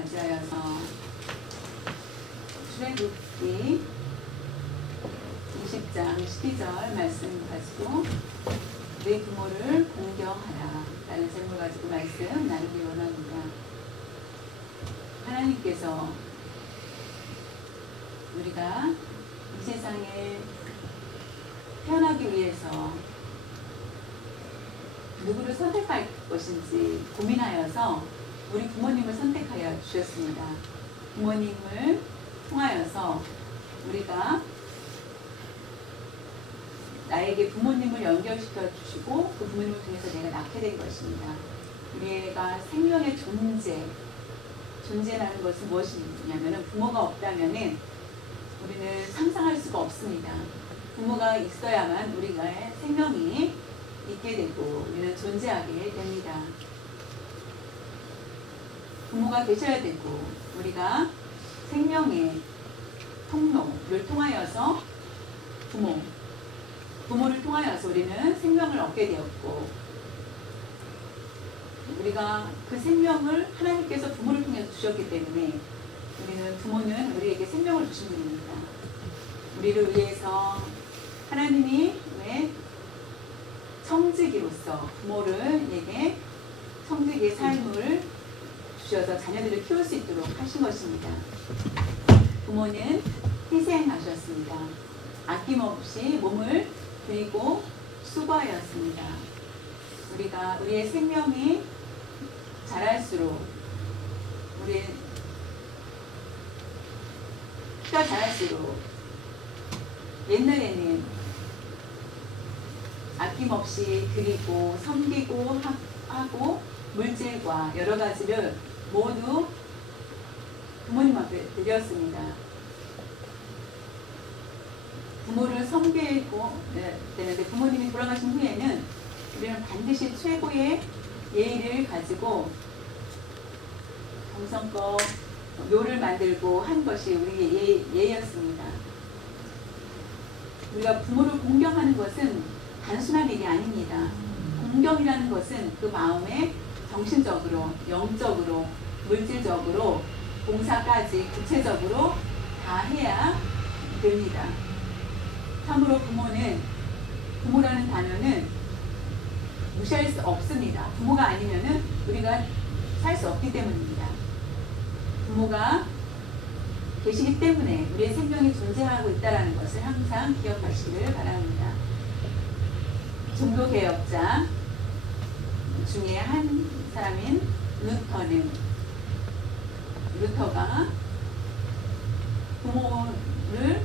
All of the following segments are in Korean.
맞이하여서 출애굽기 20장 12절 말씀 가지고 내 부모를 공경하라 라는 제목을 가지고 말씀 나누기 원합니다. 하나님께서 우리가 이 세상에 태어나기 위해서 누구를 선택할 것인지 고민하여서 우리 부모님을 선택하여 주셨습니다. 부모님을 통하여서 우리가 나에게 부모님을 연결시켜 주시고 그 부모님을 통해서 내가 낳게 된 것입니다. 우리가 생명의 존재라는 것은 무엇이냐면 부모가 없다면 우리는 상상할 수가 없습니다. 부모가 있어야만 우리가 생명이 있게 되고 우리는 존재하게 됩니다. 부모가 계셔야 되고 우리가 생명의 통로를 통하여서 부모를 통하여서 우리는 생명을 얻게 되었고 우리가 그 생명을 하나님께서 부모를 통해서 주셨기 때문에 부모는 우리에게 생명을 주신 분입니다. 우리를 위해서 하나님이 왜 청지기로서 부모를에게 청지기의 삶을 주셔서 자녀들을 키울 수 있도록 하신 것입니다. 부모는 희생하셨습니다. 아낌없이 몸을 드리고 수고하였습니다. 우리의 생명이 자랄수록 우리의 키가 자랄수록 옛날에는 아낌없이 드리고 섬기고 하고 물질과 여러 가지를 모두 부모님 앞에 드렸습니다. 부모를 섬기고 되는데 부모님이 돌아가신 후에는 우리는 반드시 최고의 예의를 가지고 정성껏 묘를 만들고 한 것이 우리의 예였습니다. 우리가 부모를 공경하는 것은 단순한 일이 아닙니다. 공경이라는 것은 그 마음에 정신적으로, 영적으로, 물질적으로, 봉사까지 구체적으로 다 해야 됩니다. 참으로 부모라는 단어는 무시할 수 없습니다. 부모가 아니면은 우리가 살 수 없기 때문입니다. 부모가 계시기 때문에 우리의 생명이 존재하고 있다는 것을 항상 기억하시기를 바랍니다. 종교개혁자 중에 한 사람인 루터가 부모를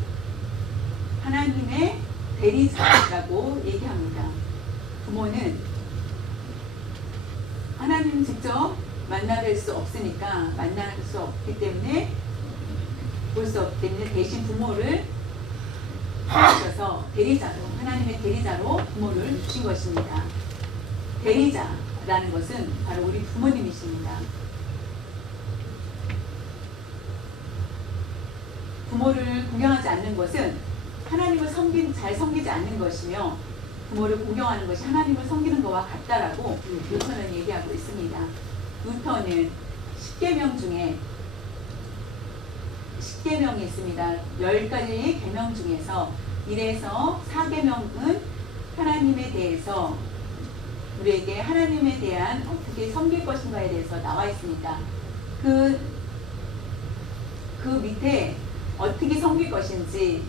하나님의 대리자라고 얘기합니다. 부모는 하나님 직접 만나뵐 수 없으니까 만날 수 없기 때문에 볼 수 없기 때문에 대신 부모를 하셔서 하나님의 대리자로 부모를 주신 것입니다. 대리자라는 것은 바로 우리 부모님이십니다. 부모를 공경하지 않는 것은 하나님을 잘 섬기지 않는 것이며 부모를 공경하는 것이 하나님을 섬기는 것과 같다라고 루터는 얘기하고 있습니다. 루터는 10계명 중에 10계명이 있습니다. 10가지의 계명 중에서 1에서 4계명은 하나님에 대해서 우리에게 하나님에 대한 어떻게 섬길 것인가에 대해서 나와 있습니다. 그 밑에 어떻게 섬길 것인지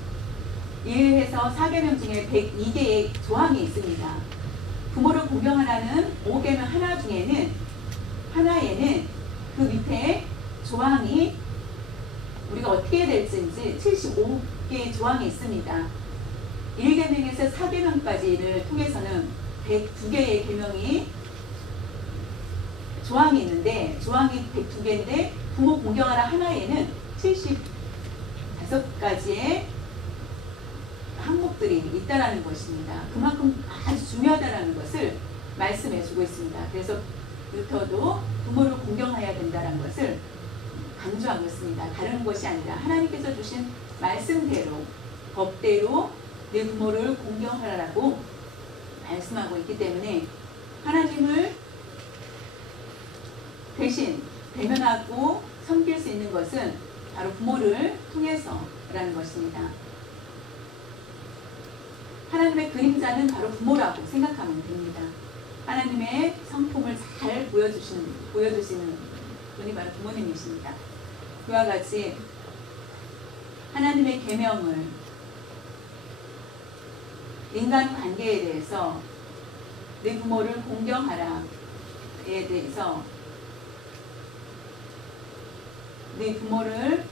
1에서 4계명 중에 102개의 조항이 있습니다. 부모를 공경하라는 5계명 하나에는 그 밑에 조항이 우리가 어떻게 해야 될지 75개의 조항이 있습니다. 1계명에서 4계명까지를 통해서는 102개의 계명이 조항이 있는데 조항이 102개인데 부모 공경하라 하나에는 75가지의 항목들이 있다라는 것입니다. 그만큼 아주 중요하다는 것을 말씀해 주고 있습니다. 그래서 루터도 부모를 공경해야 된다는 것을 강조하고 있습니다. 다른 것이 아니라 하나님께서 주신 말씀대로 법대로 내 부모를 공경하라고 말씀하고 있기 때문에 하나님을 대신 대면하고 섬길 수 있는 것은 바로 부모를 통해서라는 것입니다. 하나님의 그림자는 바로 부모라고 생각하면 됩니다. 하나님의 성품을 잘 보여주시는 분이 바로 부모님이십니다. 그와 같이 하나님의 계명을 인간관계에 대해서 내 부모를 공경하라에 대해서 네 부모를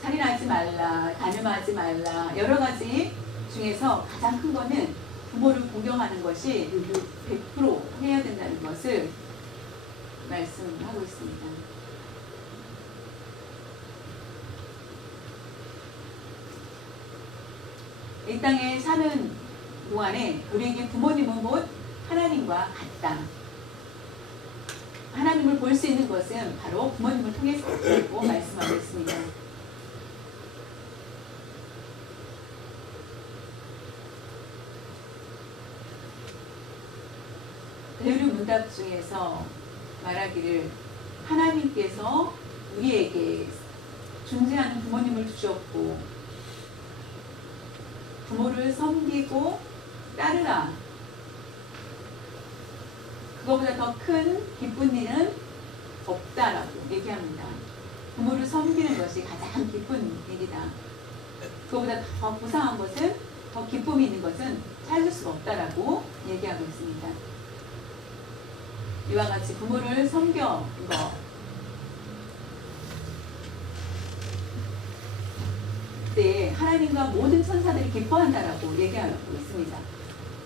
살인하지 말라, 간음하지 말라, 여러 가지 중에서 가장 큰 거는 부모를 공경하는 것이 100% 해야 된다는 것을 말씀하고 있습니다. 이 땅에 사는 동안에 우리에게 부모님은 곧 하나님과 같다. 하나님을 볼 수 있는 것은 바로 부모님을 통해서라고 말씀하고 있습니다. 배우류 문답 중에서 말하기를 하나님께서 우리에게 존재하는 부모님을 주셨고 부모를 섬기고 따르라. 그거보다 더 큰 기쁜 일은 없다라고 얘기합니다. 부모를 섬기는 것이 가장 기쁜 일이다. 그거보다 더 부상한 것은, 더 기쁨이 있는 것은 찾을 수가 없다라고 얘기하고 있습니다. 이와 같이 부모를 섬겨 그때 하나님과 모든 천사들이 기뻐한다라고 얘기하고 있습니다.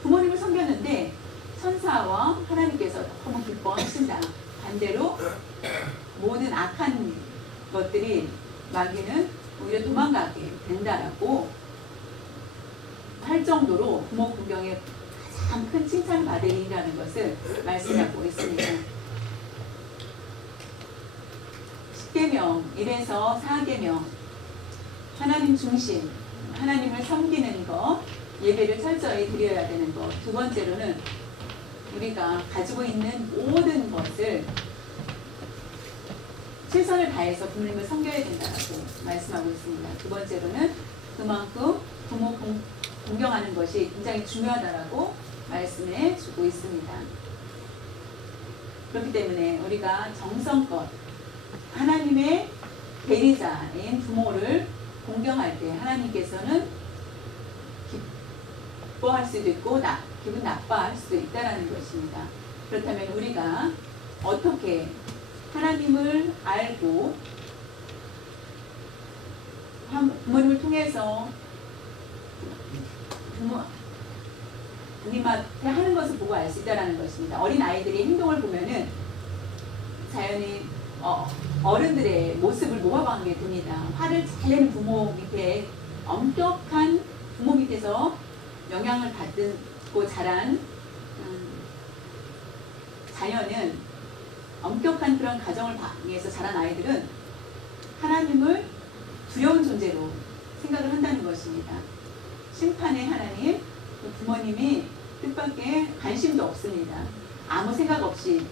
부모님을 섬겼는데 천사와 하나님께서 너무 기뻐하신다. 반대로 모든 악한 것들이 마귀는 오히려 도망가게 된다라고 할 정도로 부모 공경에 가장 큰 칭찬받을 일이라는 것을 말씀하고 있습니다. 10계명 1에서 4계명 하나님 중심, 하나님을 섬기는 것, 예배를 철저히 드려야 되는 것. 두 번째로는 우리가 가지고 있는 모든 것을 최선을 다해서 부모님을 섬겨야 된다고 말씀하고 있습니다. 두 번째로는 그만큼 부모 공경하는 것이 굉장히 중요하다라고 말씀해 주고 있습니다. 그렇기 때문에 우리가 정성껏 하나님의 대리자인 부모를 공경할 때 하나님께서는 기뻐할 수도 있고 기분 나빠할 수도 있다는 것입니다. 그렇다면 우리가 어떻게 하나님을 알고 부모님을 통해서 부모님한테 하는 것을 보고 알 수 있다는 것입니다. 어린 아이들의 행동을 보면은 자연히 어른들의 모습을 모방하게 됩니다. 화를 잘 내는 부모 밑에 엄격한 부모 밑에서 영향을 받고 자란 자녀는 엄격한 그런 가정을 방해해서 자란 아이들은 하나님을 두려운 존재로 생각을 한다는 것입니다. 심판의 하나님, 부모님이 뜻밖의 관심도 없습니다. 아무 생각 없이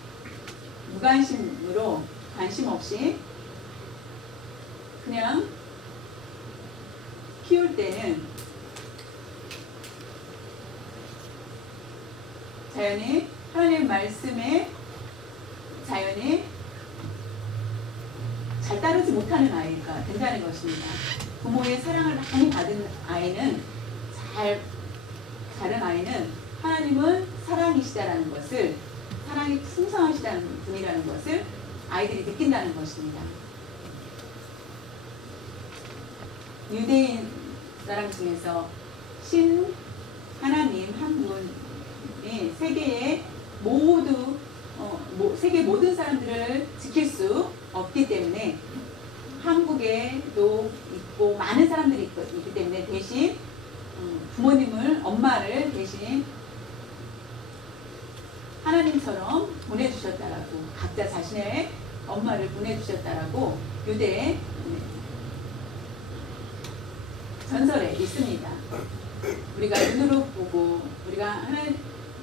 무관심으로 관심 없이 그냥 키울 때는 자연히 하나님의 말씀에 자연히 잘 따르지 못하는 아이가 된다는 것입니다. 부모의 사랑을 많이 받은 아이는 다른 아이는 하나님은 사랑이시다라는 것을, 사랑이 풍성하시다는 분이라는 것을 아이들이 느낀다는 것입니다. 유대인 사람 중에서 신 하나님 한 분이 세계 모든 사람들을 지킬 수 없기 때문에 한국에도 있고 많은 사람들이 있기 때문에 대신 부모님을, 엄마를 대신 하나님처럼 보내주셨다라고, 각자 자신의 엄마를 보내주셨다라고 유대 전설에 있습니다. 우리가 눈으로 보고 우리가 하나님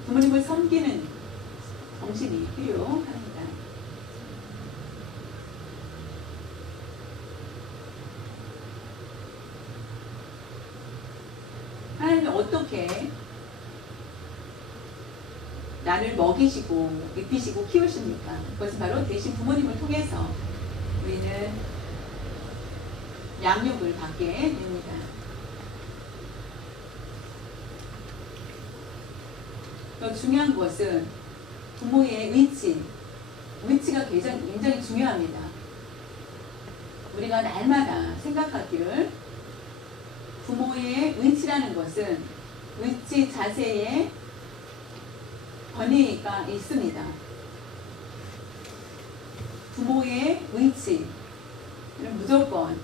부모님을 섬기는 정신이 필요합니다. 하나님이 어떻게 나를 먹이시고 입히시고 키우십니까? 그것은 바로 대신 부모님을 통해서 우리는 양육을 받게 됩니다. 더 중요한 것은 부모의 위치가 굉장히 중요합니다. 우리가 날마다 생각하기를 부모의 위치라는 것은 위치 자세에 권위가 있습니다. 부모의 위치는 무조건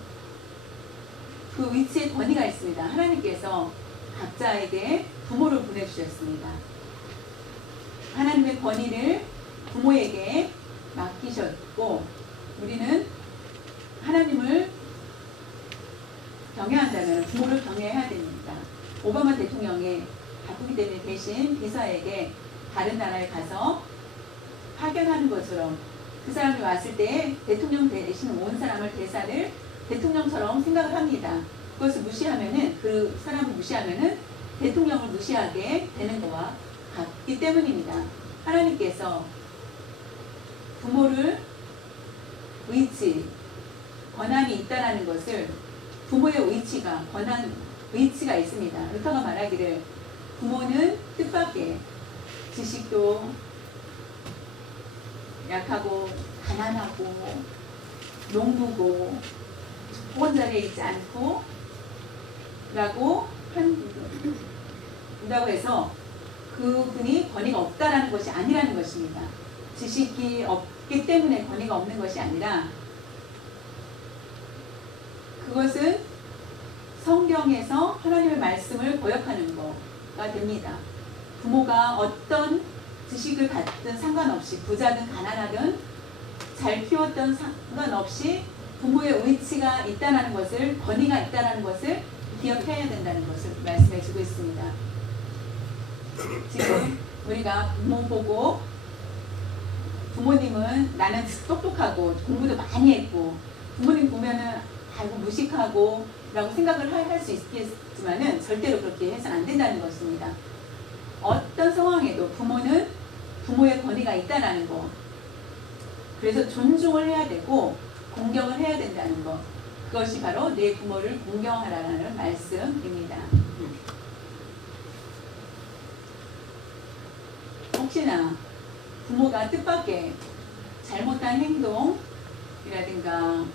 그 위치에 권위가 있습니다. 하나님께서 각자에게 부모를 보내주셨습니다. 하나님의 권위를 부모에게 맡기셨고 우리는 하나님을 경외한다면 부모를 경외해야 됩니다. 오바마 대통령이 바쁘기 때문에 대신 비서에게 다른 나라에 가서 파견하는 것처럼 그 사람이 왔을 때 대통령 대신 온 사람을 대사를 대통령처럼 생각을 합니다. 그것을 무시하면은 그 사람을 무시하면은 대통령을 무시하게 되는 것과 같기 때문입니다. 하나님께서 부모를 권한이 있다라는 것을 부모의 위치가 있습니다. 루터가 말하기를 부모는 뜻밖의 지식도 약하고 가난하고 농부고 좋은 자리에 있지 않고 라고 한다고 해서 그분이 권위가 없다라는 것이 아니라는 것입니다. 지식이 없기 때문에 권위가 없는 것이 아니라 그것은 성경에서 하나님의 말씀을 거역하는 거가 됩니다. 부모가 어떤 지식을 갖든 상관없이 부자든 가난하든 잘 키웠던 상관없이 부모의 위치가 있다는 것을 권위가 있다는 것을 기억해야 된다는 것을 말씀해 주고 있습니다. 지금 우리가 부모 보고 부모님은 나는 똑똑하고 공부도 많이 했고 부모님 보면은 아이고 무식하고 라고 생각을 할 수 있겠지만은 절대로 그렇게 해서는 안 된다는 것입니다. 어떤 상황에도 부모는 부모의 권위가 있다는 것, 그래서 존중을 해야 되고 공경을 해야 된다는 것, 그것이 바로 내 부모를 공경하라는 말씀입니다. 혹시나 부모가 뜻밖의 잘못한 행동이라든가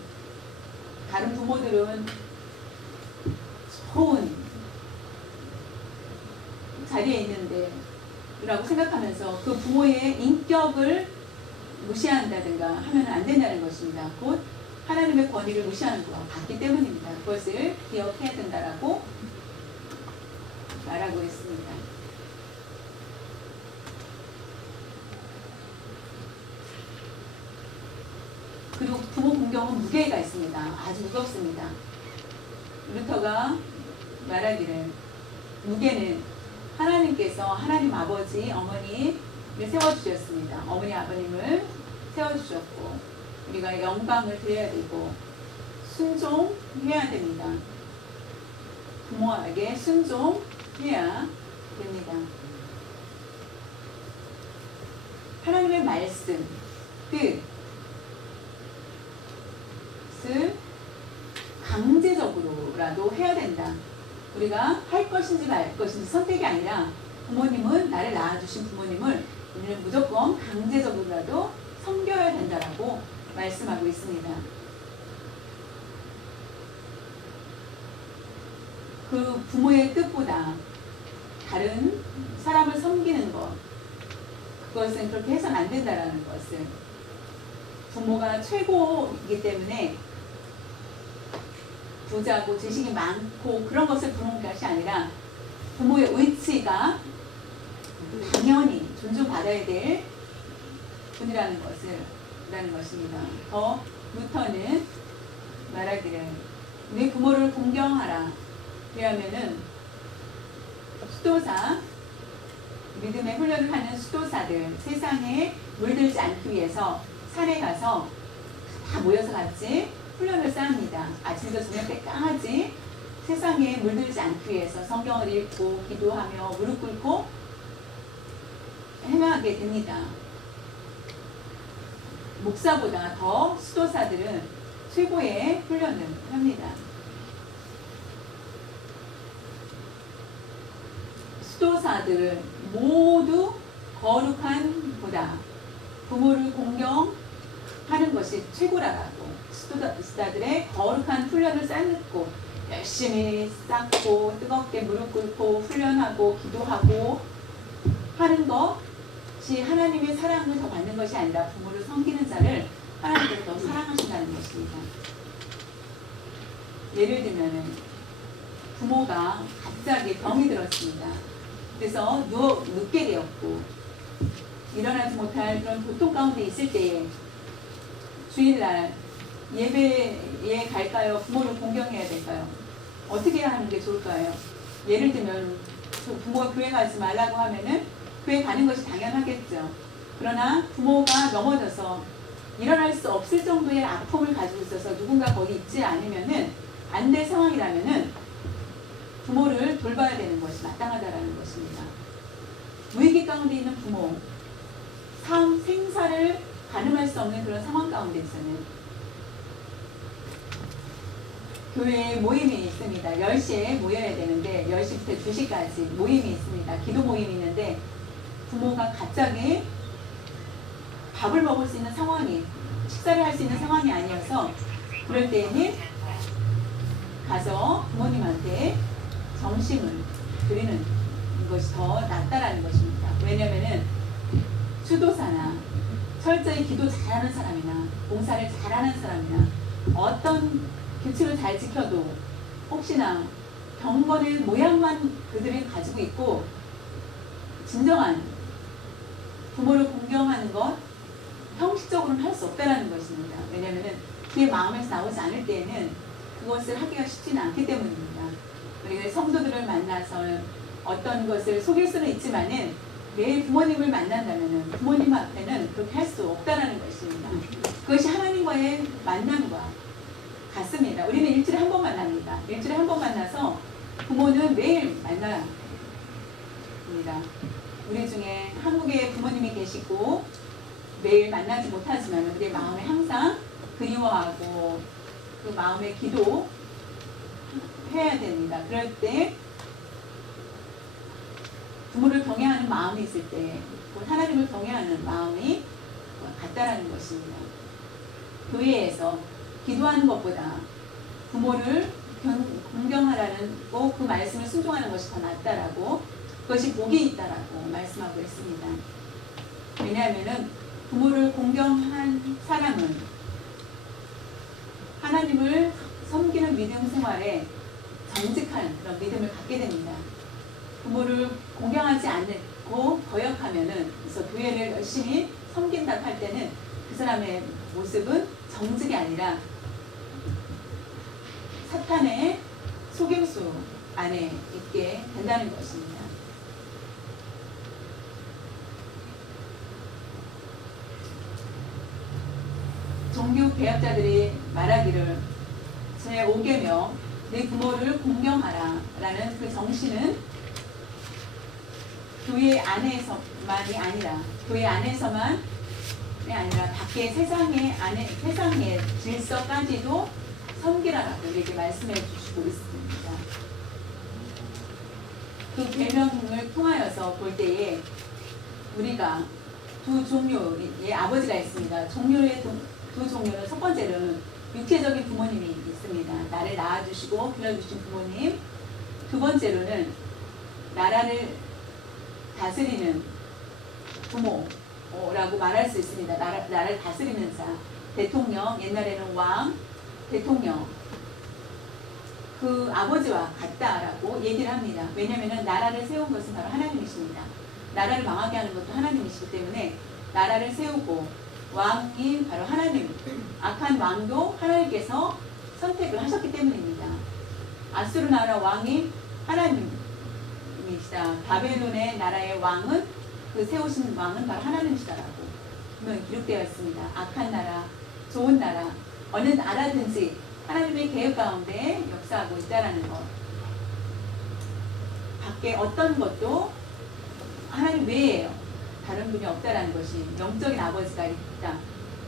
다른 부모들은 좋은 자리에 있는데 라고 생각하면서 그 부모의 인격을 무시한다든가 하면 안 된다는 것입니다. 곧 하나님의 권위를 무시하는 것과 같기 때문입니다. 그것을 기억해야 된다라고 말하고 있습니다. 그리고 부모 공경은 무게가 있습니다. 아주 무겁습니다. 루터가 말하기를 무게는 하나님께서 하나님 아버지 어머니를 세워주셨습니다. 어머니 아버님을 세워주셨고 우리가 영광을 드려야 되고 순종해야 됩니다. 부모에게 순종해야 됩니다. 하나님의 말씀 뜻을 강제적으로라도 해야 된다. 우리가 할 것인지 말 것인지 선택이 아니라 부모님은 나를 낳아주신 부모님을 우리는 무조건 강제적으로라도 섬겨야 된다라고 말씀하고 있습니다. 그 부모의 뜻보다 다른 사람을 섬기는 것, 그것은 그렇게 해서는 안 된다라는 것을 부모가 최고이기 때문에 부자고 지식이 많고 그런 것을 부르는 것이 아니라 부모의 위치가 당연히 존중받아야 될 분이라는 것입니다. 더 루터는 말하기를 내 부모를 공경하라. 왜냐하면은 수도사, 믿음의 훈련을 하는 수도사들, 세상에 물들지 않기 위해서 산에 가서 다 모여서 같이 훈련을 쌓습니다. 아침부터 저녁 때까지 세상에 물들지 않기 위해서 성경을 읽고 기도하며 무릎 꿇고 행하게 됩니다. 목사보다 더 수도사들은 최고의 훈련을 합니다. 수도사들은 모두 거룩한 보다 부모를 공경하는 것이 최고라고. 수도사들의 거룩한 훈련을 쌓고 열심히 쌓고 뜨겁게 무릎 꿇고 훈련하고 기도하고 하는 것이 하나님의 사랑을 더 받는 것이 아니라 부모를 섬기는 자를 하나님께서 더 사랑하신다는 것입니다. 예를 들면 부모가 갑자기 병이 들었습니다. 그래서 눕게 되었고 일어나지 못할 그런 고통 가운데 있을 때에 주일날 예배에 갈까요? 부모를 공경해야 될까요? 어떻게 하는 게 좋을까요? 예를 들면 부모가 교회 가지 말라고 하면은 교회 가는 것이 당연하겠죠. 그러나 부모가 넘어져서 일어날 수 없을 정도의 아픔을 가지고 있어서 누군가 거기 있지 않으면은 안 될 상황이라면은 부모를 돌봐야 되는 것이 마땅하다라는 것입니다. 위기 가운데 있는 부모, 생사를 가늠할 수 없는 그런 상황 가운데서는 교회에 모임이 있습니다. 10시에 모여야 되는데 10시부터 2시까지 모임이 있습니다. 기도 모임이 있는데 부모가 갑자기 밥을 먹을 수 있는 상황이, 식사를 할 수 있는 상황이 아니어서 그럴 때에는 가서 부모님한테 정심을 드리는 것이 더 낫다라는 것입니다. 왜냐하면 수도사나 철저히 기도 잘하는 사람이나 봉사를 잘하는 사람이나 어떤 규칙을 잘 지켜도 혹시나 경건의 모양만 그들이 가지고 있고 진정한 부모를 공경하는 것 형식적으로는 할 수 없다는 것입니다. 왜냐하면 그의 마음에서 나오지 않을 때에는 그것을 하기가 쉽지는 않기 때문입니다. 우리가 성도들을 만나서 어떤 것을 속일 수는 있지만은 매일 부모님을 만난다면은 부모님 앞에는 그렇게 할 수 없다라는 것입니다. 그것이 하나님과의 만남과 같습니다. 우리는 일주일에 한 번 만납니다. 일주일에 한 번 만나서 부모는 매일 만나야 합니다. 우리 중에 한국에 부모님이 계시고 매일 만나지 못하지만 우리의 마음에 항상 그리워하고 그 마음에 기도 해야 됩니다. 그럴 때 부모를 경외하는 마음이 있을 때 하나님을 경외하는 마음이 같다라는 것입니다. 교회에서 기도하는 것보다 부모를 공경하라는 그 말씀을 순종하는 것이 더 낫다라고, 그것이 복이 있다라고 말씀하고 있습니다. 왜냐하면 부모를 공경한 사람은 하나님을 섬기는 믿음 생활에 정직한 그런 믿음을 갖게 됩니다. 부모를 공경하지 않고 거역하면은, 그래서 교회를 열심히 섬긴다고 할 때는 그 사람의 모습은 정직이 아니라 사탄의 속임수 안에 있게 된다는 것입니다. 종교 개혁자들이 말하기를 제5계명 내 부모를 공경하라 라는 그 정신은 교회 안에서만이 아니라 교회 안에서만이 아니라 밖에 세상의 질서까지도 섬기라라고 우리에게 말씀해 주시고 있습니다. 그 계명을 통하여서 볼 때에 우리가 두 종류의 아버지가 있습니다. 종류의 두 종류는 첫 번째로는 육체적인 부모님이 있습니다. 나를 낳아주시고 길러주신 부모님. 두 번째로는 나라를 다스리는 부모라고 말할 수 있습니다. 나라를 다스리는 자, 대통령, 옛날에는 왕, 대통령, 그 아버지와 같다라고 얘기를 합니다. 왜냐하면 나라를 세운 것은 바로 하나님이십니다. 나라를 망하게 하는 것도 하나님이시기 때문에 나라를 세우고 왕이 바로 하나님, 악한 왕도 하나님께서 선택을 하셨기 때문입니다. 아수르 나라 왕이 하나님이시다. 바벨론의 나라의 왕은 그 세우신 왕은 바로 하나님이시다라고 분명히 기록되어 있습니다. 악한 나라, 좋은 나라, 어느 나라든지 하나님의 계획 가운데 역사하고 있다라는 것. 밖에 어떤 것도 하나님 외에요. 다른 분이 없다라는 것이 영적인 아버지가 있다.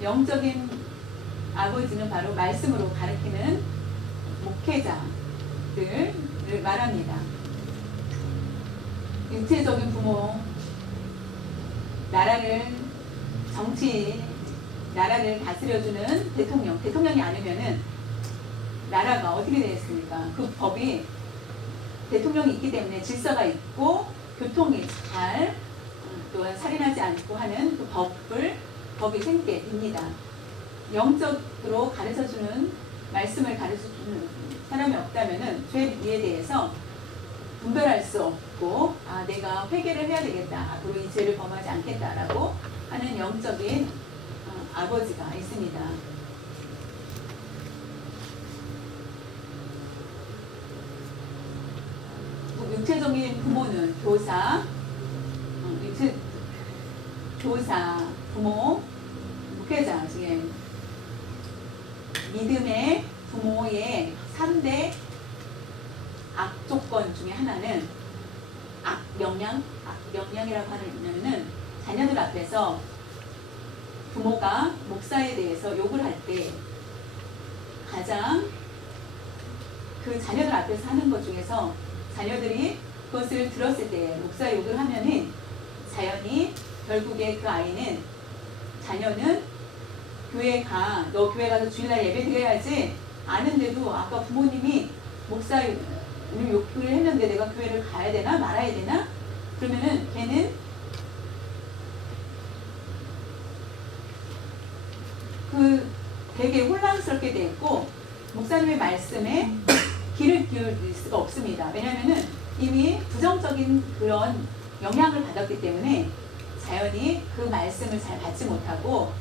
영적인 아버지는 바로 말씀으로 가르치는 목회자들을 말합니다. 육체적인 부모, 나라를 다스려주는 대통령이 아니면은 나라가 어떻게 되겠습니까? 그 법이 대통령이 있기 때문에 질서가 있고 교통이 잘 또한 살인하지 않고 하는 그 법이 생기게 됩니다. 영적으로 가르쳐주는 말씀을 가르쳐주는 사람이 없다면은 죄에 대해서 분별할 수 없고 내가 회개를 해야 되겠다. 앞으로 이 죄를 범하지 않겠다라고 하는 영적인 아버지가 있습니다. 육체적인 부모는 교사, 부모, 목회자 지금 믿음의 부모의 3대 악조건 중에 하나는 악영향이라고 하는 자녀들 앞에서 부모가 목사에 대해서 욕을 할 때 가장 그 자녀들 앞에서 하는 것 중에서 자녀들이 그것을 들었을 때 목사 욕을 하면은 자연히 결국에 그 자녀는 너 교회 가서 주일날 예배 드려야지 아는데도 아까 부모님이 목사 욕을 했는데 내가 교회를 가야 되나 말아야 되나? 그러면은 걔는 되게 혼란스럽게 돼 있고 목사님의 말씀에 귀를 기울일 수가 없습니다. 왜냐하면은 이미 부정적인 그런 영향을 받았기 때문에 자연히 그 말씀을 잘 받지 못하고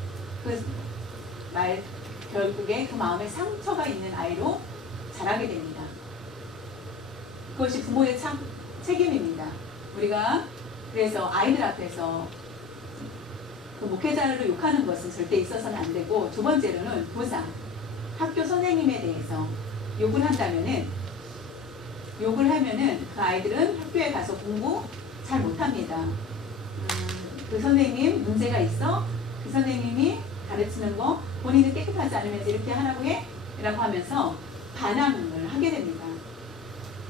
결국에 그 마음에 상처가 있는 아이로 자라게 됩니다. 그것이 부모의 책임입니다. 우리가 그래서 아이들 앞에서 그 목회자를 욕하는 것은 절대 있어서는 안 되고, 두 번째로는 교사, 학교 선생님에 대해서 욕을 하면은 그 아이들은 학교에 가서 공부 잘 못합니다. 그 선생님 문제가 있어? 그 선생님이 가르치는 거 본인이 깨끗하지 않으면서 이렇게 하라고 해? 라고 하면서 반항을 하게 됩니다.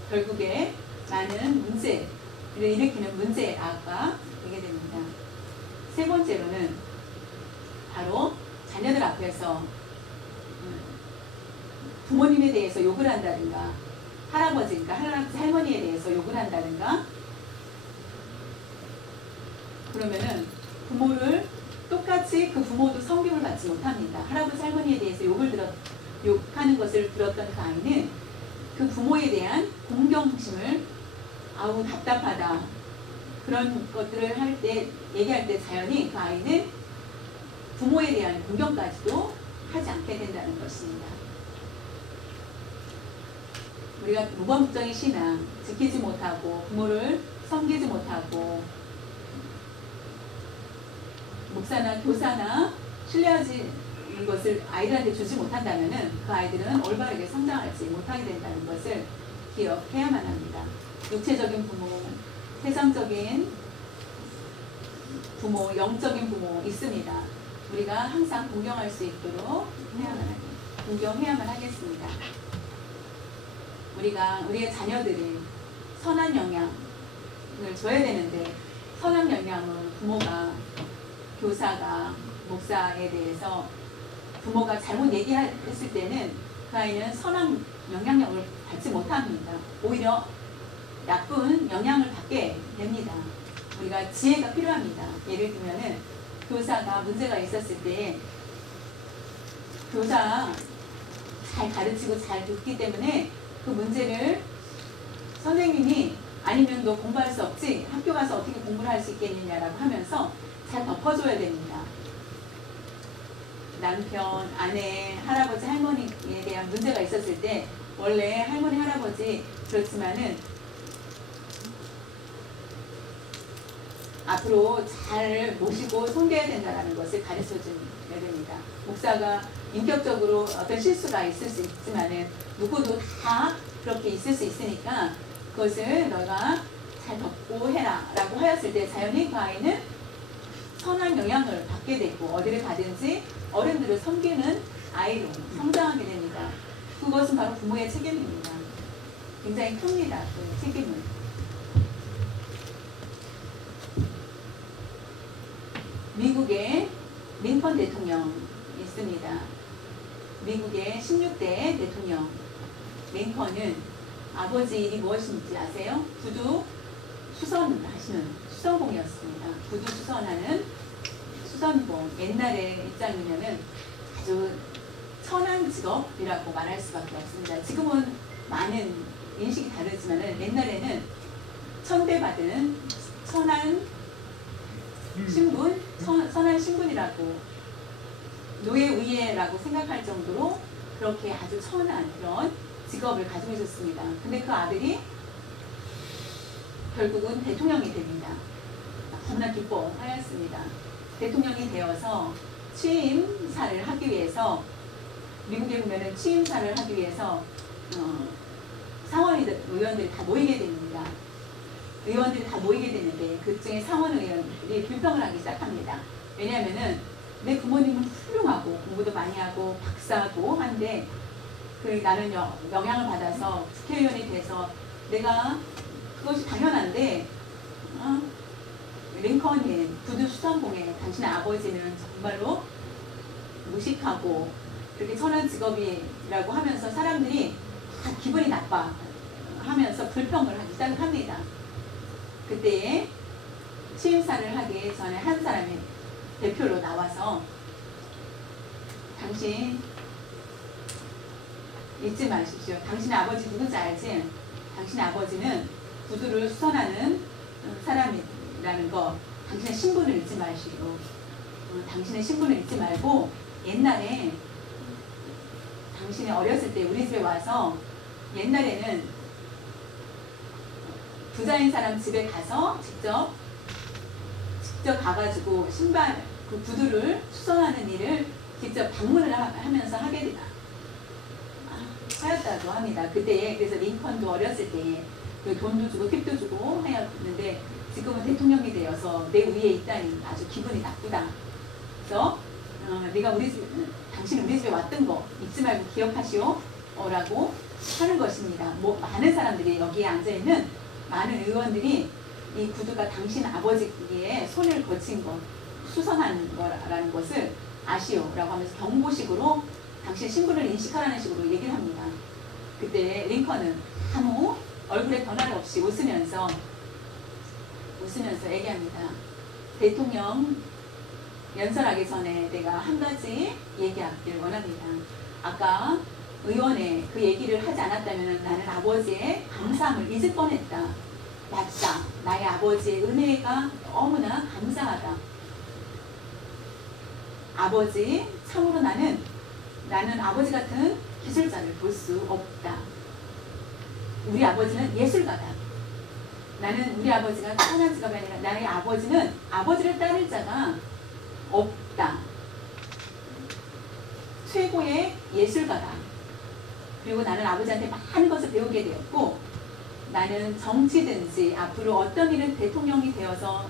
결국에 많은 문제를 일으키는 문제아가 되게 됩니다. 세 번째로는 바로 자녀들 앞에서 부모님에 대해서 욕을 한다든가 할머니에 대해서 욕을 한다든가 그러면은 부모를 똑같이 그 부모도 성경을 받지 못합니다. 할아버지 할머니에 대해서 욕하는 것을 들었던 그 아이는 그 부모에 대한 공경심을 아우 답답하다 그런 것들을 얘기할 때 자연히 그 아이는 부모에 대한 공경까지도 하지 않게 된다는 것입니다. 우리가 무법적인 신앙 지키지 못하고 부모를 섬기지 못하고 목사나 교사나 신뢰하지 이것을 아이들한테 주지 못한다면 그 아이들은 올바르게 성장하지 못하게 된다는 것을 기억해야만 합니다. 육체적인 부모, 세상적인 부모, 영적인 부모 있습니다. 우리가 항상 공경할 수 있도록 공경해야만 하겠습니다. 우리의 자녀들이 선한 영향을 줘야 되는데, 선한 영향은 부모가, 교사가, 목사에 대해서 부모가 잘못 얘기했을 때는 그 아이는 선한 영향력을 받지 못합니다. 오히려 나쁜 영향을 받게 됩니다. 우리가 지혜가 필요합니다. 예를 들면은 교사가 문제가 있었을 때 교사 잘 가르치고 잘 듣기 때문에 그 문제를 선생님이 아니면 너 공부할 수 없지? 학교 가서 어떻게 공부를 할 수 있겠느냐라고 하면서 잘 덮어줘야 됩니다. 남편, 아내, 할아버지, 할머니에 대한 문제가 있었을 때 원래 할머니, 할아버지 그렇지만은 앞으로 잘 모시고 섬겨야 된다는 것을 가르쳐 줘야 됩니다. 목사가 인격적으로 어떤 실수가 있을 수 있지만은 누구도 다 그렇게 있을 수 있으니까 그것을 너가 잘 덮고 해라 라고 하였을 때 자연히 그 아이는 선한 영향을 받게 되고 어디를 가든지 어른들을 섬기는 아이로 성장하게 됩니다. 그것은 바로 부모의 책임입니다. 굉장히 큽니다. 그 책임은. 미국의 링컨 대통령 있습니다. 미국의 16대 대통령 링컨은 아버지 일이 무엇인지 아세요? 구두 수선하시는 수선공이었습니다. 구두 수선하는 수선공. 옛날의 입장이면은 아주 천한 직업이라고 말할 수밖에 없습니다. 지금은 많은 인식이 다르지만은 옛날에는 천대받은 천한 신분, 선한 신분이라고 노예의예라고 생각할 정도로 그렇게 아주 천한 그런 직업을 가지고 있었습니다. 근데 그 아들이 결국은 대통령이 됩니다. 너무나 기뻐하였습니다. 대통령이 되어서 취임사를 하기 위해서 미국에 보면은 취임사를 하기 위해서 상원 의원들이 다 모이게 됩니다. 의원들이 다 모이게 되는데 그중에 상원 의원들이 불평을 하기 시작합니다. 왜냐하면은 내 부모님은 훌륭하고 공부도 많이 하고 박사도 한데 나는 영향을 받아서 국회의원이 돼서 내가 그것이 당연한데 링컨인 구두 수선공에 당신의 아버지는 정말로 무식하고 그렇게 천한 직업이라고 하면서 사람들이 다 기분이 나빠 하면서 불평을 하기 시작합니다. 그때에 취임사를 하기 전에 한 사람이 대표로 나와서 당신 잊지 마십시오. 당신의 아버지 누군지 알지? 당신의 아버지는 구두를 수선하는 사람이라는 거, 당신의 신분을 잊지 마시고 당신의 신분을 잊지 말고 옛날에 당신이 어렸을 때 우리 집에 와서 옛날에는 부자인 사람 집에 가서 직접 가가지고 신발 그 구두를 수선하는 일을 직접 방문을 하면서 하였다고 합니다. 그때 그래서 링컨도 어렸을 때 그 돈도 주고 팁도 주고 하였는데 지금은 대통령이 되어서 내 위에 있다니 아주 기분이 나쁘다. 그래서 당신 우리 집에 왔던 거 잊지 말고 기억하시오 라고 하는 것입니다. 많은 사람들이 여기에 앉아있는 많은 의원들이 이 구두가 당신 아버지의 손을 거친 것, 수선한 거라는 것을 아시오 라고 하면서 경고식으로 당신 신분을 인식하라는 식으로 얘기를 합니다. 그때 링컨은 아무 얼굴에 변화가 없이 웃으면서 얘기합니다. 대통령 연설하기 전에 내가 한 가지 얘기하길 원합니다. 아까 의원의 그 얘기를 하지 않았다면 나는 아버지의 감사함을 잊을 뻔했다. 맞다. 나의 아버지의 은혜가 너무나 감사하다. 아버지, 참으로 나는 아버지 같은 기술자를 볼 수 없다. 우리 아버지는 예술가다. 나는 우리 아버지가 천한 직업이 아니라 나의 아버지는 아버지를 따를 자가 없다. 최고의 예술가다. 그리고 나는 아버지한테 많은 것을 배우게 되었고 나는 정치든지 앞으로 어떤 일은 대통령이 되어서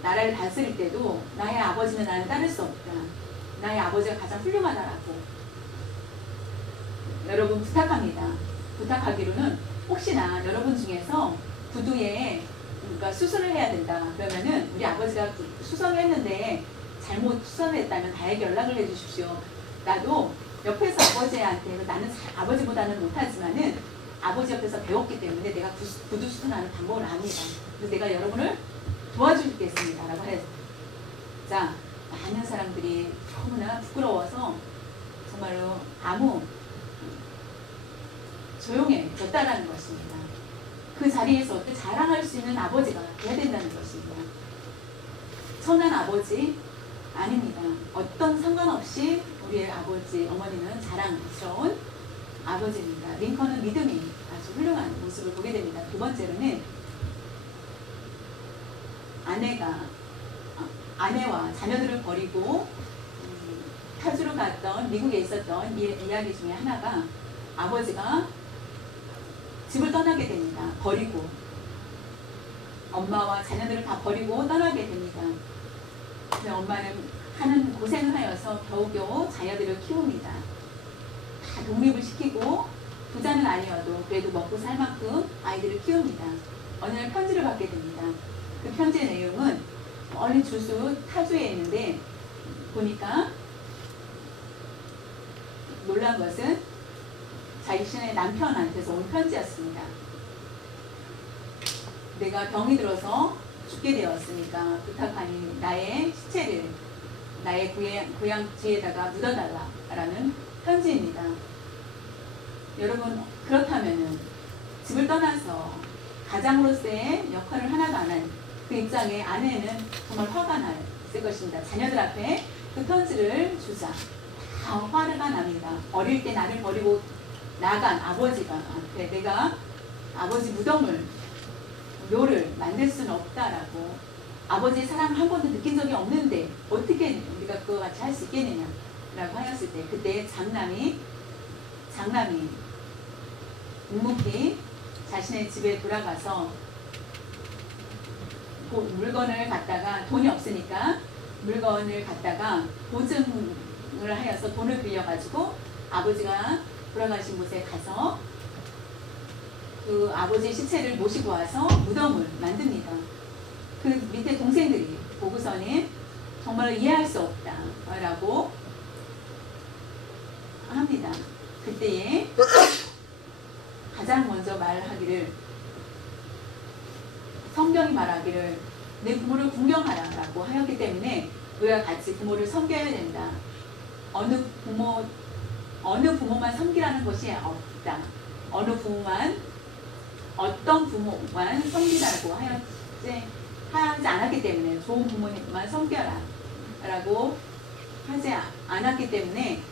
나라를 다스릴 때도 나의 아버지는 나는 따를 수 없다. 나의 아버지가 가장 훌륭하다라고 여러분 부탁합니다. 부탁하기로는 혹시나 여러분 중에서 구두에 그러니까 수술을 해야 된다. 그러면은 우리 아버지가 수선을 했는데 잘못 수선을 했다면 나에게 연락을 해주십시오. 나도 옆에서 아버지한테 나는 아버지보다는 못하지만은 아버지 옆에서 배웠기 때문에 내가 구두 수선하는 방법을 압니다. 그래서 내가 여러분을 도와주겠습니다. 라고 해서 자, 많은 사람들이 너무나 부끄러워서 정말로 조용해졌다라는 것입니다. 그 자리에서 자랑할 수 있는 아버지가 돼야 된다는 것입니다. 선한 아버지, 아닙니다. 어떤 상관없이 우리의 아버지, 어머니는 자랑스러운 아버지입니다. 링컨은 믿음이 아주 훌륭한 모습을 보게 됩니다. 두 번째로는 아내와 자녀들을 버리고 타주로 갔던 미국에 있었던 이야기 중에 하나가 아버지가 집을 떠나게 됩니다. 버리고 엄마와 자녀들을 다 버리고 떠나게 됩니다. 근데 엄마는 하는 고생을 하여서 겨우겨우 자녀들을 키웁니다. 다 독립을 시키고 부자는 아니어도 그래도 먹고 살 만큼 아이들을 키웁니다. 어느 날 편지를 받게 됩니다. 그 편지의 내용은 멀리 주수 타주에 있는데 보니까 놀란 것은 자신의 남편한테서 온 편지였습니다. 내가 병이 들어서 죽게 되었으니까 부탁하니 나의 시체를 나의 고향지에다가 묻어달라라는 편지입니다. 여러분, 그렇다면은 집을 떠나서 가장으로서의 역할을 하나도 안 한 그 입장에 아내는 정말 화가 났을 것입니다. 자녀들 앞에 그 편지를 주자 다 화가 납니다. 어릴 때 나를 버리고 나간 아버지가 앞에 내가 아버지 무덤을 묘를 만들 수는 없다라고, 아버지의 사랑 한 번도 느낀 적이 없는데 어떻게 우리가 그거 같이 할 수 있겠느냐라고 하였을 때, 그때 장남이 묵묵히 자신의 집에 돌아가서 물건을 갖다가, 돈이 없으니까 물건을 갖다가 보증을 하여서 돈을 빌려가지고 아버지가 돌아가신 곳에 가서 그 아버지의 시체를 모시고 와서 무덤을 만듭니다. 그 밑에 동생들이 보고서는 정말 이해할 수 없다 라고 합니다. 그때에 가장 먼저 말하기를, 성경이 말하기를 내 부모를 궁경하라 라고 하였기 때문에 우리가 같이 부모를 섬겨야 된다. 어느 부모만 섬기라는 것이 없다. 어떤 부모만 섬기라고 하지 않았기 때문에, 좋은 부모님만 섬겨라 라고 하지 않았기 때문에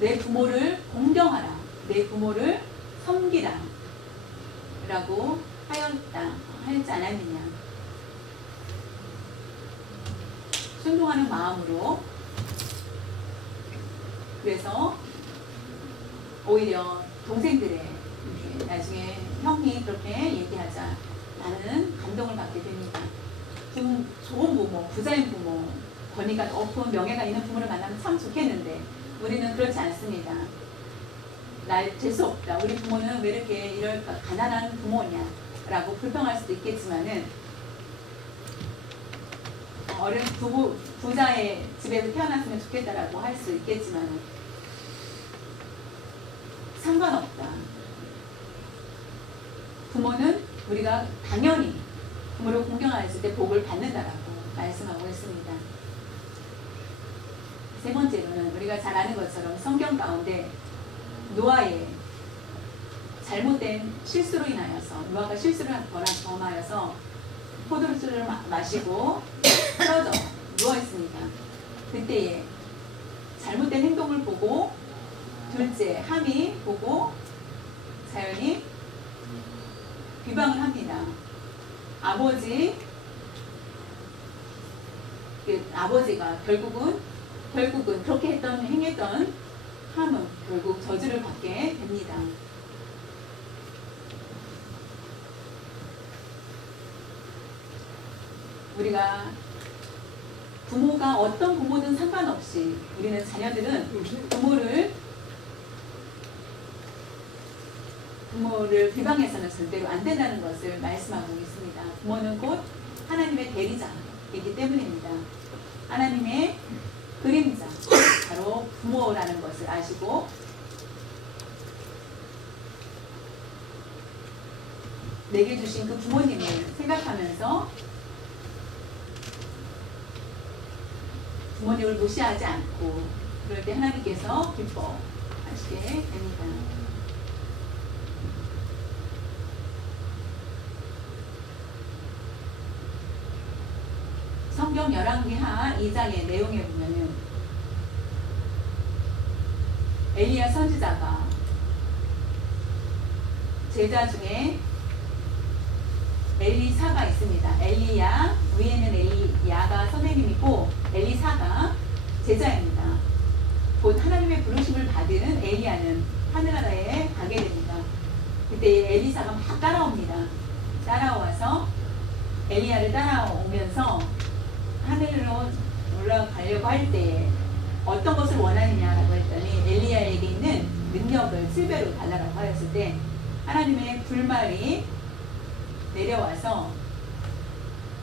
내 부모를 공경하라, 내 부모를 섬기라 라고 하였지 않았느냐. 순종하는 마음으로. 그래서 오히려 동생들의 나중에 형이 그렇게 얘기하자 나는 감동을 받게 됩니다. 좋은 부모, 부자인 부모, 권위가 높은 명예가 있는 부모를 만나면 참 좋겠는데 우리는 그렇지 않습니다. 날 재수 없다, 우리 부모는 왜 이럴까, 가난한 부모냐 라고 불평할 수도 있겠지만은, 부자의 집에서 태어났으면 좋겠다라고 할 수 있겠지만은 상관없다. 부모는 우리가 당연히 부모를 공경하였을 때 복을 받는다라고 말씀하고 있습니다. 세 번째로는 우리가 잘 아는 것처럼 성경 가운데 노아의 잘못된 실수로 인하여서, 노아가 실수를 범하여서 포도주를 마시고 쓰러져 누워있습니다. 그때에 잘못된 행동을 보고 둘째 함이 보고 자연히 비방을 합니다. 아버지가 결국은 그렇게 행했던 함은 결국 저주를 받게 됩니다. 우리가 부모가 어떤 부모든 상관없이 우리는 자녀들은 부모를 비방해서는 절대로 안 된다는 것을 말씀하고 있습니다. 부모는 곧 하나님의 대리자이기 때문입니다. 하나님의 그림자, 바로 부모라는 것을 아시고 내게 주신 그 부모님을 생각하면서 부모님을 무시하지 않고, 그럴 때 하나님께서 기뻐하시게 됩니다. 성경 열왕기하 2장의 내용에 보면은 엘리야 선지자가 제자 중에 엘리사가 있습니다. 엘리야 위에는 엘리야가 선생님이고 엘리사가 제자입니다. 곧 하나님의 부르심을 받은 엘리야는 하늘나라에 가게 됩니다. 그때 엘리사가 막 따라옵니다. 따라와서 엘리야를 따라오면서 하늘로 올라가려고 할 때 어떤 것을 원하느냐라고 했더니 엘리야에게 있는 능력을 7배로 달라고 하였을 때 하나님의 불말이 내려와서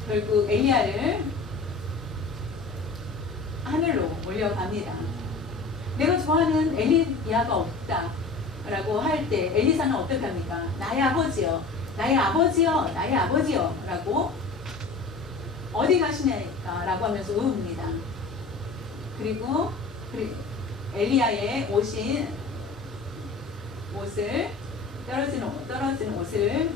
결국 엘리야를 하늘로 올려갑니다. 내가 좋아하는 엘리야가 없다 라고 할 때 엘리사는 어떻게 합니까? 나의 아버지요, 나의 아버지요, 나의 아버지요 라고 어디 가시냐니까 라고 하면서 우웁니다. 그리고 엘리야의 옷을 떨어지는 옷을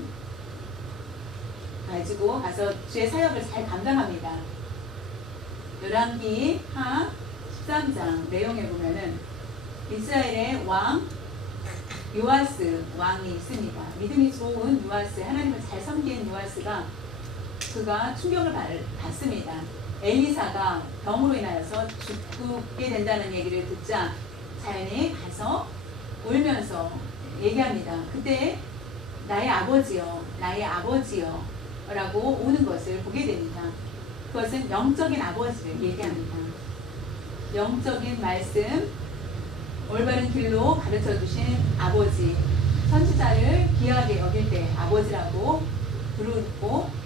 가지고 가서 주의 사역을 잘 감당합니다. 열왕기하 13장 내용에 보면은 이스라엘의 왕 요아스 왕이 있습니다. 믿음이 좋은 요아스, 하나님을 잘 섬기는 요아스가 그가 충격을 받습니다. 엘리사가 병으로 인하여서 죽게 된다는 얘기를 듣자 자연히 가서 울면서 얘기합니다. 그때 나의 아버지요, 나의 아버지요 라고 우는 것을 보게 됩니다. 그것은 영적인 아버지를 얘기합니다. 영적인 말씀, 올바른 길로 가르쳐 주신 아버지, 선지자를 귀하게 여길 때 아버지라고 부르고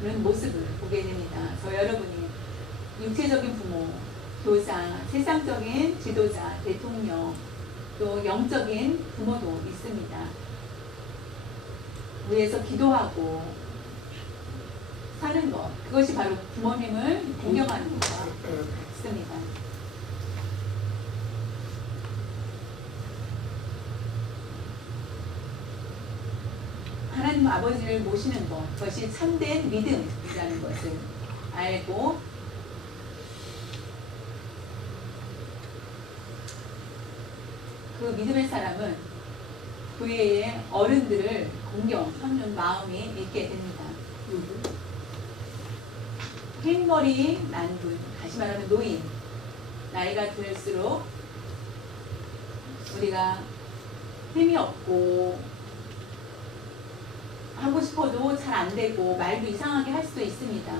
그런 모습을 보게 됩니다. 여러분이 육체적인 부모, 교사, 세상적인 지도자, 대통령, 또 영적인 부모도 있습니다. 위에서 기도하고 사는 것, 그것이 바로 부모님을 공경하는 것과 같습니다. 하나님 아버지를 모시는 것, 그것이 참된 믿음이라는 것을 알고 그 믿음의 사람은 그 외의 어른들을 공경하는 마음이 있게 됩니다. 흰머리 난 분, 다시 말하면 노인, 나이가 들수록 우리가 힘이 없고 하고 싶어도 잘 안 되고 말도 이상하게 할 수도 있습니다.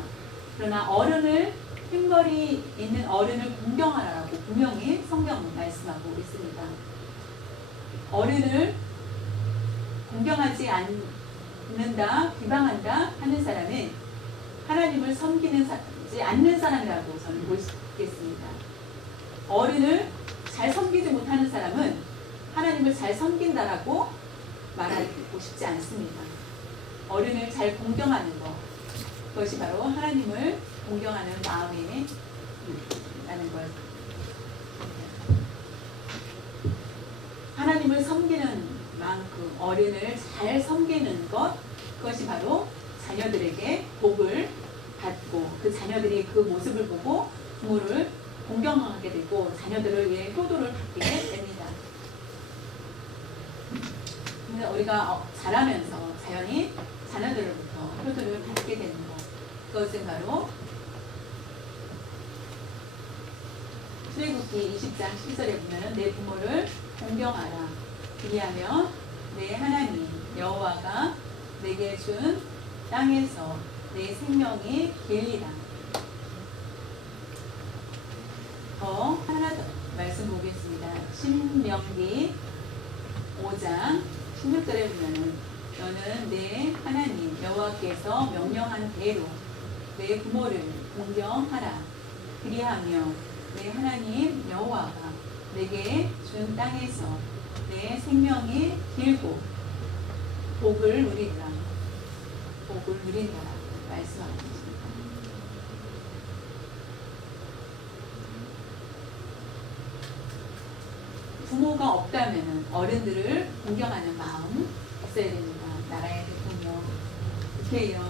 그러나 어른을, 흰머리 있는 어른을 공경하라고 분명히 성경 말씀하고 있습니다. 어른을 공경하지 않는다, 비방한다 하는 사람은 하나님을 섬기지 않는 사람이라고 저는 볼 수 있겠습니다. 어른을 잘 섬기지 못하는 사람은 하나님을 잘 섬긴다라고 말하고 싶지 않습니다. 어른을 잘 공경하는 것, 그것이 바로 하나님을 공경하는 마음이라는 것. 하나님을 섬기는 만큼 어른을 잘 섬기는 것, 그것이 바로 자녀들에게 복을 받고 그 자녀들이 그 모습을 보고 부모를 공경하게 되고 자녀들을 위해 효도를 받게 됩니다. 근데 우리가 자라면서 자연히 자녀들로부터 효도를 받게 되는 것, 그것은 바로 출애굽기 20장 10절에 보면 내 부모를 공경하라. 그리하면 내 하나님 여호와가 내게 준 땅에서 내 생명이 길리라. 더 하나 더 말씀 보겠습니다. 신명기 5장 16절에 보면은 너는 내 하나님 여호와께서 명령한 대로 내 부모를 공경하라. 그리하며 내 하나님 여호와가 내게 준 땅에서 내 생명이 길고 복을 누리라. 복을 누린다라고 말씀하고 있습니다. 부모가 없다면 어른들을 공경하는 마음 있어야 됩니다. 나라의 대통령, 국회의원,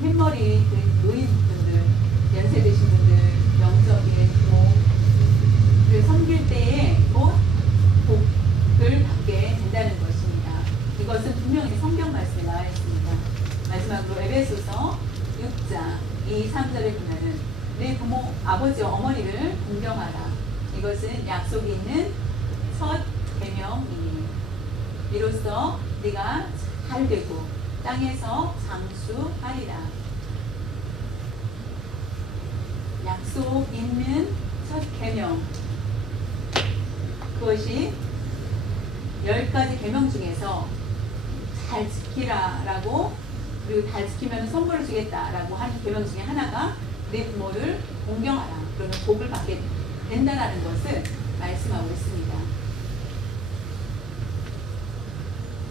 흰머리 그 노인분들, 연세 드신 분들, 영적인 부모를 섬길 때에 곧 복을 받게 된다는 것입니다. 이것은 분명히 성경 말씀에 나와 있습니다. 마지막으로 에베소서 6장 2, 3절에 보면은 내 부모, 아버지와 어머니를 공경하라. 이것은 약속이 있는 첫 계명이니 이로써 네가 잘 되고 땅에서 장수하리라. 약속 있는 첫 계명, 그것이 10가지 계명 중에서 잘 지키라라고, 그리고 잘 지키면 선물을 주겠다라고 하는 계명 중에 하나가 내 부모를 공경하라. 그러면 복을 받게 된다라는 것을 말씀하고 있습니다.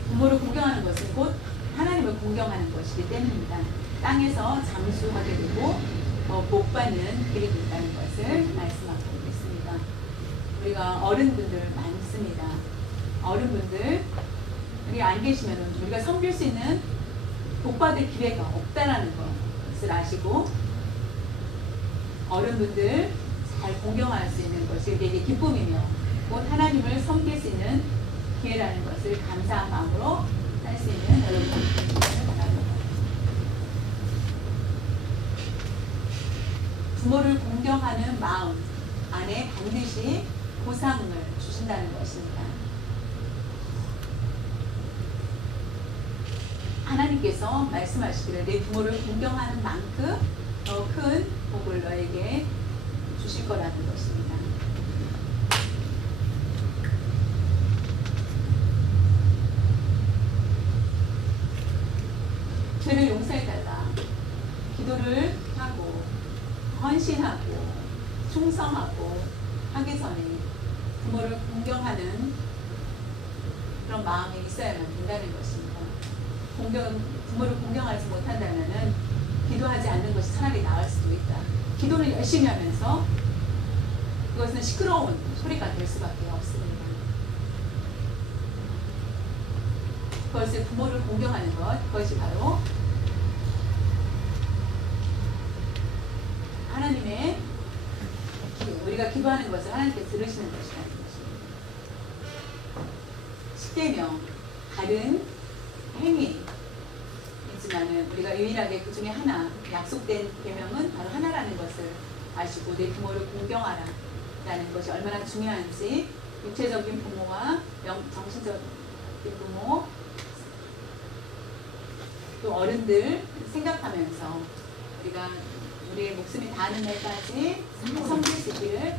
부모를 공경하는 것은 곧 하나님을 공경하는 것이기 때문입니다. 땅에서 장수하게 되고 복받는 길이 된다는 것을 말씀하고 있습니다. 우리가 어른분들 많습니다. 어른분들 여기 안 계시면 우리가 섬길 수 있는 복받을 기회가 없다라는 것을 아시고 어른분들 잘 공경할 수 있는 것이 우리에게 기쁨이며 곧 하나님을 섬길 수 있는 기회라는 것을 감사한 마음으로 할 수 있는 여러분들 되시기를 바랍니다. 부모를 공경하는 마음 안에 반드시 보상을 주신다는 것입니다. 하나님께서 말씀하시기를 내 부모를 공경하는 만큼 더 큰 복을 너에게 주실 거라는 것입니다. 죄를 용서해달라. 기도를 하고 헌신하고 충성하고 하기 전에 부모를 공경하는 그런 마음이 있어야만 된다는 것입니다. 부모를 공경하지 못한다면 기도하지 않는 것이 차라리 나을 수도 있다. 기도를 열심히 하면서 그것은 시끄러운 소리가 될 수밖에 없습니다. 그것을 부모를 공경하는 것, 그것이 바로 하나님의 우리가 기도하는 것을 하나님께 들으시는 것이라는 것입니다. 십계명, 다른 행위이지만은 우리가 유일하게 그 중에 하나, 약속된 계명은 바로 하나라는 것을 아시고 내 부모를 공경하라 라는 것이 얼마나 중요한지 육체적인 부모와 정신적인 부모 또 어른들 생각하면서 우리가 우리의 목숨이 닿는 날까지 섬길 수 있기를